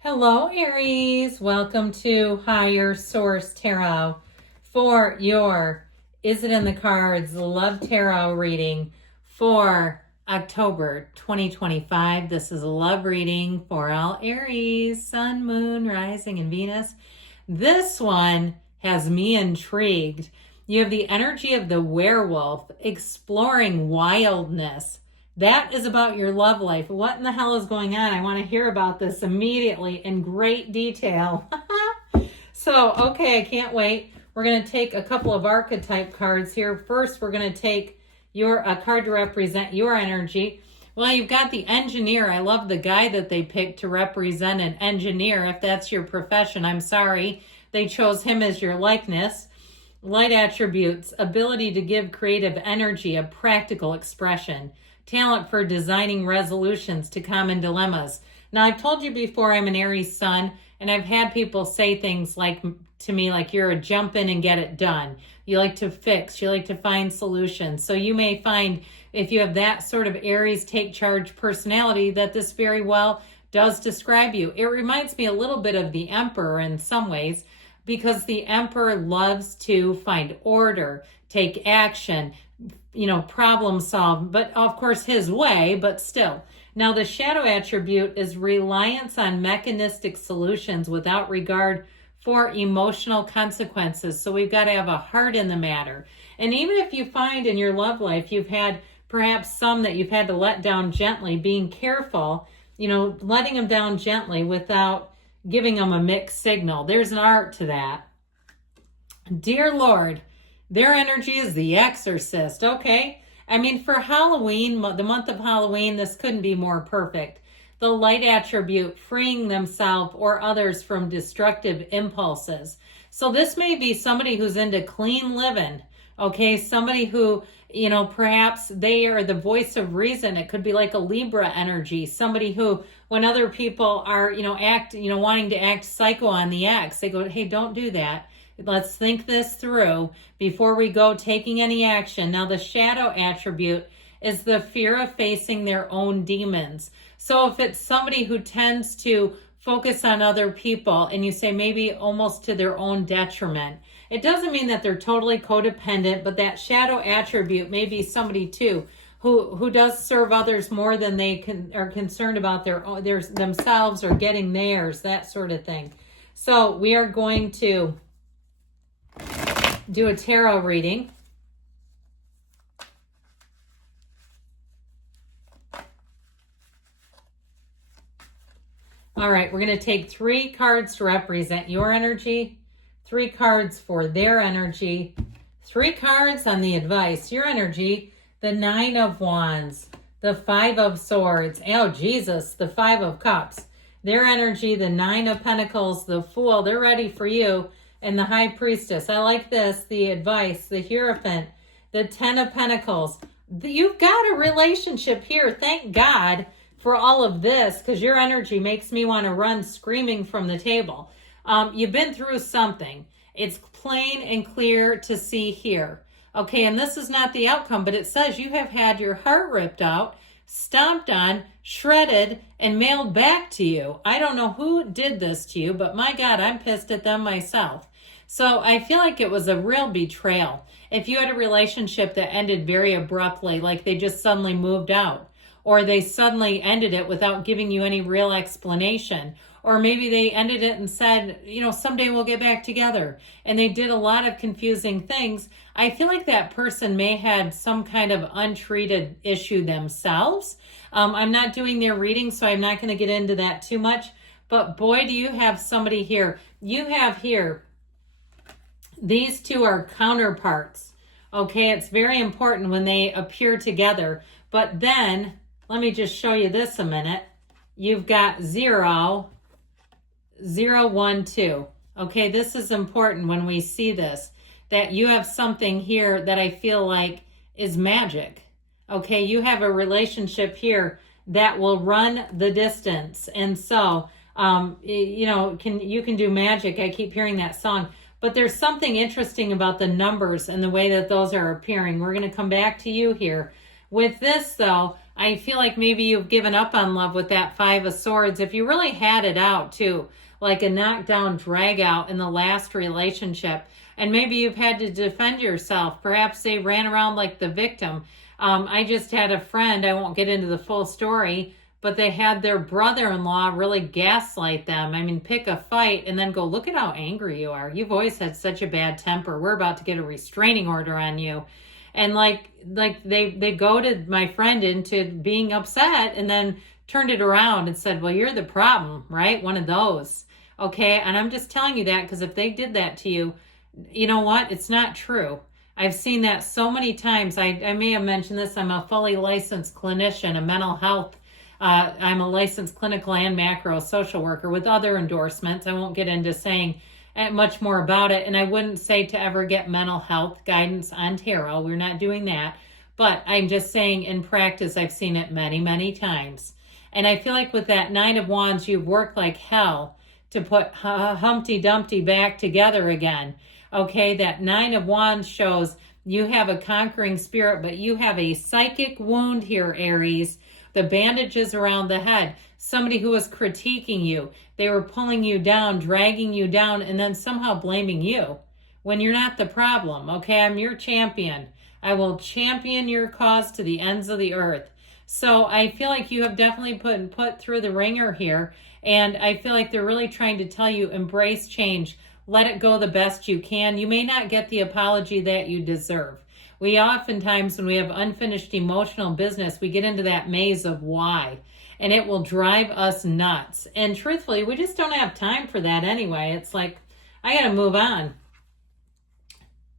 Hello, Aries. Welcome to Higher Source Tarot for your Is It in the Cards Love Tarot reading for October 2025. This is a love reading for all Aries, Sun, Moon, Rising, and Venus. This one has me intrigued. You have the energy of the werewolf exploring wildness. That is about your love life. What in the hell is going on? I want to hear about this immediately in great detail. So, okay, I can't wait. We're going to take a couple of archetype cards here. First, we're going to take a card to represent your energy. Well, you've got the engineer. I love the guy that they picked to represent an engineer. If that's your profession, I'm sorry. They chose him as your likeness. Light attributes, ability to give creative energy, a practical expression. Talent for designing resolutions to common dilemmas. Now, I've told you before I'm an Aries sun, and I've had people say things like to me, like you're a jump in and get it done. You like to fix, you like to find solutions. So you may find if you have that sort of Aries take charge personality that this very well does describe you. It reminds me a little bit of the Emperor in some ways, because the Emperor loves to find order, take action, problem solve, but of course his way, but still. Now the shadow attribute is reliance on mechanistic solutions without regard for emotional consequences. So we've got to have a heart in the matter. And even if you find in your love life, you've had perhaps some that you've had to let down gently, being careful, letting them down gently without giving them a mixed signal. There's an art to that. Dear Lord, their energy is the exorcist. Okay. I mean, for Halloween, the month of Halloween, this couldn't be more perfect. The light attribute, freeing themselves or others from destructive impulses. So this may be somebody who's into clean living. Okay. Somebody who, perhaps they are the voice of reason. It could be like a Libra energy. Somebody who, when other people are, wanting to act psycho on the ex, they go, hey, don't do that. Let's think this through before we go taking any action. Now, the shadow attribute is the fear of facing their own demons. So if it's somebody who tends to focus on other people and you say maybe almost to their own detriment, it doesn't mean that they're totally codependent, but that shadow attribute may be somebody too who does serve others more than they are concerned about their themselves or getting theirs, that sort of thing. So we are going to do a tarot reading. All right, we're going to take 3 cards to represent your energy, 3 cards for their energy, 3 cards on the advice, your energy, the 9 of Wands, the 5 of Swords, oh Jesus, the 5 of Cups, their energy, the 9 of Pentacles, the Fool, they're ready for you, and the High Priestess. I like this, the advice, the Hierophant, the 10 of Pentacles. You've got a relationship here. Thank God for all of this, because your energy makes me want to run screaming from the table. You've been through something. It's plain and clear to see here. Okay, and this is not the outcome, but it says you have had your heart ripped out, stomped on, shredded, and mailed back to you. I don't know who did this to you, but my God, I'm pissed at them myself. So I feel like it was a real betrayal. If you had a relationship that ended very abruptly, like they just suddenly moved out, or they suddenly ended it without giving you any real explanation, or maybe they ended it and said, someday we'll get back together, and they did a lot of confusing things, I feel like that person may have had some kind of untreated issue themselves. I'm not doing their reading, so I'm not going to get into that too much, but boy, do you have somebody here. You have here, these two are counterparts. Okay, it's very important when they appear together, but then let me just show you this a minute. You've got 0, 0, 1, 2. Okay, this is important when we see this, that you have something here that I feel like is magic. Okay, you have a relationship here that will run the distance. And so, you can do magic. I keep hearing that song. But there's something interesting about the numbers and the way that those are appearing. We're going to come back to you here. With this, though, I feel like maybe you've given up on love with that Five of Swords. If you really had it out too, like a knockdown drag out in the last relationship, and maybe you've had to defend yourself. Perhaps they ran around like the victim. I just had a friend, I won't get into the full story, but they had their brother-in-law really gaslight them. I mean, pick a fight and then go, look at how angry you are. You've always had such a bad temper. We're about to get a restraining order on you. And like they goaded my friend into being upset and then turned it around and said, well, you're the problem, right? One of those. Okay. And I'm just telling you that because if they did that to you, you know what? It's not true. I've seen that so many times. I may have mentioned this. I'm a fully licensed clinician, a mental health. I'm a licensed clinical and macro social worker with other endorsements. I won't get into saying much more about it. And I wouldn't say to ever get mental health guidance on tarot. We're not doing that. But I'm just saying in practice, I've seen it many, many times. And I feel like with that Nine of Wands, you've worked like hell to put Humpty Dumpty back together again. Okay, that Nine of Wands shows you have a conquering spirit, but you have a psychic wound here, Aries. The bandages around the head. Somebody who was critiquing you. They were pulling you down, dragging you down, and then somehow blaming you when you're not the problem. Okay, I'm your champion. I will champion your cause to the ends of the earth. So I feel like you have definitely put through the ringer here. And I feel like they're really trying to tell you, embrace change. Let it go the best you can. You may not get the apology that you deserve. We oftentimes, when we have unfinished emotional business, we get into that maze of why. And it will drive us nuts. And truthfully, we just don't have time for that anyway. It's like, I got to move on.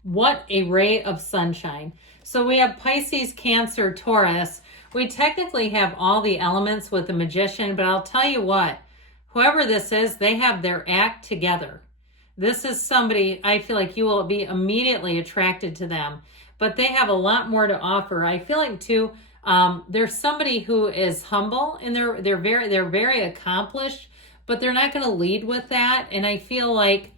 What a ray of sunshine. So we have Pisces, Cancer, Taurus. We technically have all the elements with the Magician, but I'll tell you what, whoever this is, they have their act together. This is somebody, I feel like you will be immediately attracted to them, but they have a lot more to offer. I feel like too, there's somebody who is humble and they're very accomplished, but they're not going to lead with that. And I feel like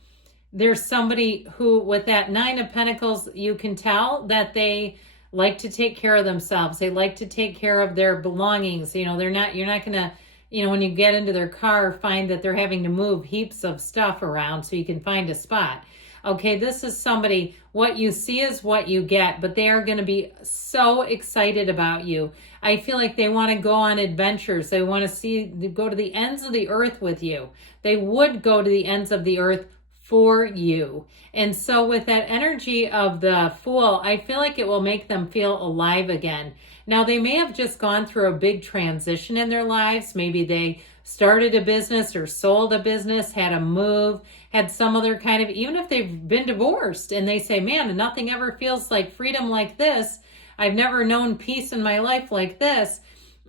there's somebody who, with that Nine of Pentacles, you can tell that they like to take care of themselves. They like to take care of their belongings. You know, you're not going to, you know, when you get into their car, find that they're having to move heaps of stuff around so you can find a spot. Okay, this is somebody, what you see is what you get, but they are going to be so excited about you. I feel like they want to go on adventures. They want to go to the ends of the earth with you. They would go to the ends of the earth for you. And so with that energy of the Fool, I feel like it will make them feel alive again. Now, they may have just gone through a big transition in their lives. Maybe they started a business or sold a business, had a move, had some other kind of, even if they've been divorced and they say, man, nothing ever feels like freedom like this. I've never known peace in my life like this.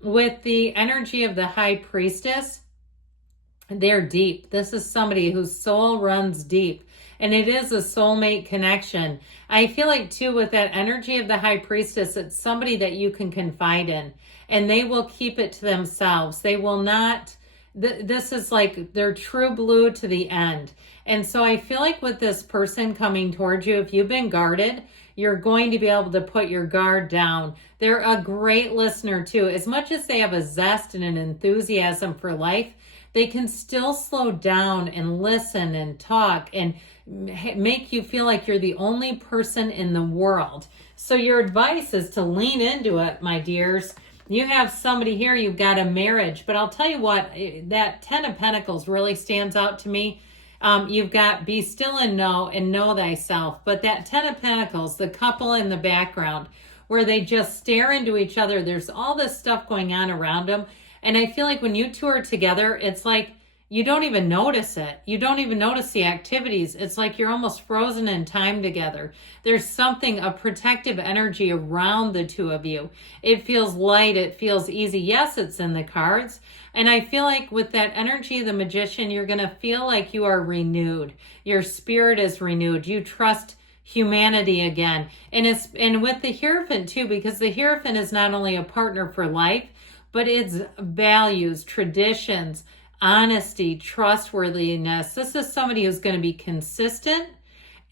With the energy of the High Priestess, they're deep. This is somebody whose soul runs deep. And it is a soulmate connection. I feel like too, with that energy of the High Priestess, it's somebody that you can confide in. And they will keep it to themselves. They will not, this is like their true blue to the end. And so I feel like with this person coming towards you, if you've been guarded, you're going to be able to put your guard down. They're a great listener too. As much as they have a zest and an enthusiasm for life, they can still slow down and listen and talk and make you feel like you're the only person in the world. So your advice is to lean into it, my dears. You have somebody here, you've got a marriage, but I'll tell you what, that Ten of Pentacles really stands out to me. You've got be still and know thyself. But that Ten of Pentacles, the couple in the background, where they just stare into each other, there's all this stuff going on around them. And I feel like when you two are together, it's like you don't even notice it. You don't even notice the activities. It's like you're almost frozen in time together. There's something, a protective energy around the two of you. It feels light. It feels easy. Yes, it's in the cards. And I feel like with that energy of the Magician, you're going to feel like you are renewed. Your spirit is renewed. You trust humanity again. And with the Hierophant too, because the Hierophant is not only a partner for life, but it's values, traditions, honesty, trustworthiness. This is somebody who's going to be consistent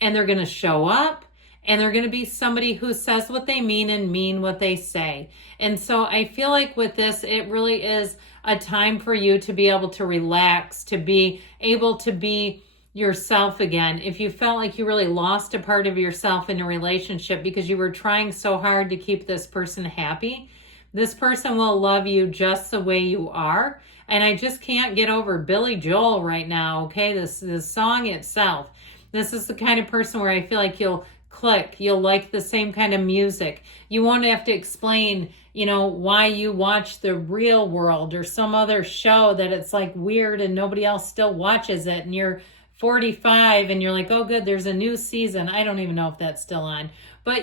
and they're going to show up and they're going to be somebody who says what they mean and mean what they say. And so I feel like with this, it really is a time for you to be able to relax, to be able to be yourself again. If you felt like you really lost a part of yourself in a relationship because you were trying so hard to keep this person happy, this person will love you just the way you are. And I just can't get over Billy Joel right now, okay? This song itself. This is the kind of person where I feel like you'll click. You'll like the same kind of music. You won't have to explain, why you watch The Real World or some other show that it's like weird and nobody else still watches it, and you're 45 and you're like, oh good, there's a new season. I don't even know if that's still on. But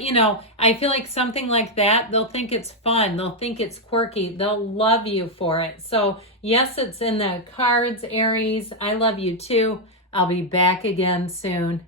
I feel like something like that, they'll think it's fun. They'll think it's quirky. They'll love you for it. So yes, it's in the cards, Aries. I love you too. I'll be back again soon.